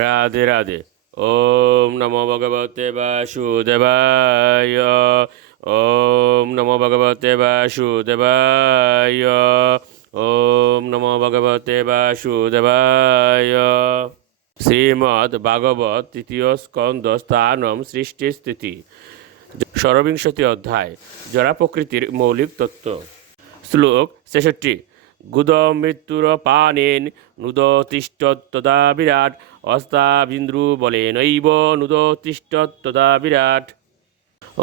রাধে রাধে। ওম নমো ভগবতে বাসুদেবায়। ওম নমো ভগবতে বাসুদেবায়। ওম নমো ভগবতে বাসুদেবায়। শ্রীমদ্ ভাগবত তৃতীয় স্কন্দ স্থানম সৃষ্টি স্থিতি ষড়বিংশতি অধ্যায় জরা প্রকৃতির মৌলিক তত্ত্ব। শ্লোক ৬৬। গুদম মৃত্যুর পানেন নুদতিষ্ঠত্তদা বিরাট অস্তাবিন্দ্রু বলে নৈব নুদতিষ্ঠত্তদা বিরাট।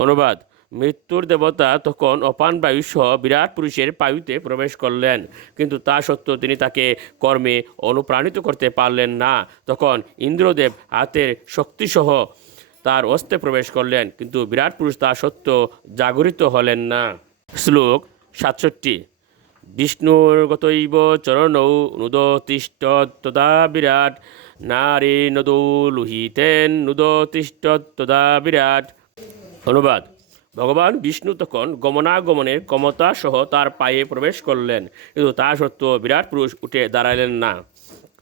অনুবাদ: মৃত্যুর দেবতা তখন অপান বায়ু সহ বিরাট পুরুষের পায়ুতে প্রবেশ করলেন, কিন্তু তা সত্ত্বেও তিনি তাকে কর্মে অনুপ্রাণিত করতে পারলেন না। তখন ইন্দ্রদেব হাতের শক্তিসহ তার অস্তে প্রবেশ করলেন, কিন্তু বিরাট পুরুষ তা সত্ত্বেও জাগরিত হলেন না। শ্লোক ৬৭। বিষ্ণুর্গতৈব চরণৌ নুদতিষ্ঠত্তদা বিরাট নারী নদৌ লুহিতেন নুদতিষ্ঠত্তদা বিরাট। অনুবাদ: ভগবান বিষ্ণু তখন গমনাগমনের ক্ষমতা সহ তার পায়ে প্রবেশ করলেন, কিন্তু তা সত্ত্বেও বিরাট পুরুষ উঠে দাঁড়ালেন না।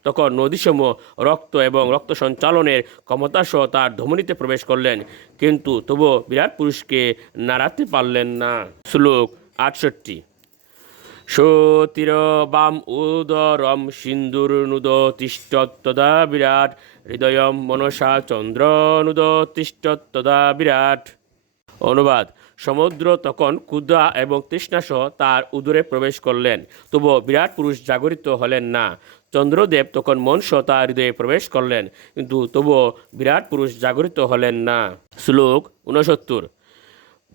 তখন নদীসমূহ রক্ত এবং রক্ত সঞ্চালনের ক্ষমতা সহ তার ধমনীতে প্রবেশ করলেন, কিন্তু তবুও বিরাট পুরুষকে নাড়াতে পারলেন না। শ্লোক ৬৮। সতীর বাম উদরম সিন্দুর্নুদতিষ্ঠত্তদা বিরাট হৃদয়ম মনসা চন্দ্র নুদতিষ্ঠত্তদা বিরাট। অনুবাদ: সমুদ্র তখন ক্ষুধা এবং তৃষ্ণাসহ তার উদরে প্রবেশ করলেন, তবুও বিরাট পুরুষ জাগরিত হলেন না। চন্দ্রদেব তখন মনসহ তার হৃদয়ে প্রবেশ করলেন, কিন্তু তবুও বিরাট পুরুষ জাগরিত হলেন না। শ্লোক ৬৯।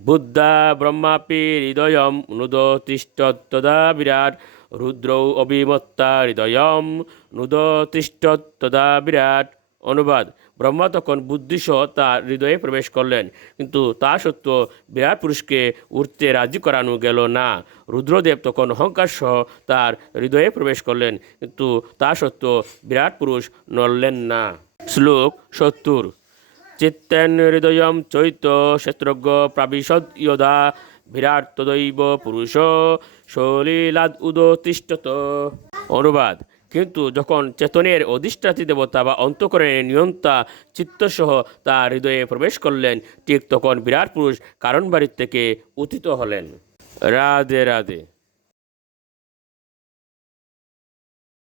বুদ্ধা ব্রহ্মাপি হৃদয়ম নুদতিষ্ঠত্তদা বিরাট রুদ্রৌ অভিমত্তা হৃদয়ম নুদতিষ্ঠত্তদা বিরাট। অনুবাদ: ব্রহ্মা তখন বুদ্ধিসহ তার হৃদয়ে প্রবেশ করলেন, কিন্তু তা সত্ত্বেও বিরাট পুরুষকে উঠতে রাজি করানো গেল না। রুদ্রদেব তখন অহংকার সহ তার হৃদয়ে প্রবেশ করলেন, কিন্তু তা সত্ত্বেও বিরাট পুরুষ নড়লেন না। শ্লোক ৭০। চিত্তেন হৃদয়ম চৈত ক্ষেত্রজ্ঞ প্রাবিশদ ইয়দা বিরাট তদৈব পুরুষ সলিলাদ উদতিষ্ঠত। অনুবাদ: কিন্তু যখন চেতনের অধিষ্ঠাত্রী দেবতা বা অন্তঃকরণের নিয়ন্তা চিত্তসহ তার হৃদয়ে প্রবেশ করলেন, ঠিক তখন বিরাট পুরুষ কারণ বাড়ির থেকে উত্থিত হলেন। রাধে রাধে।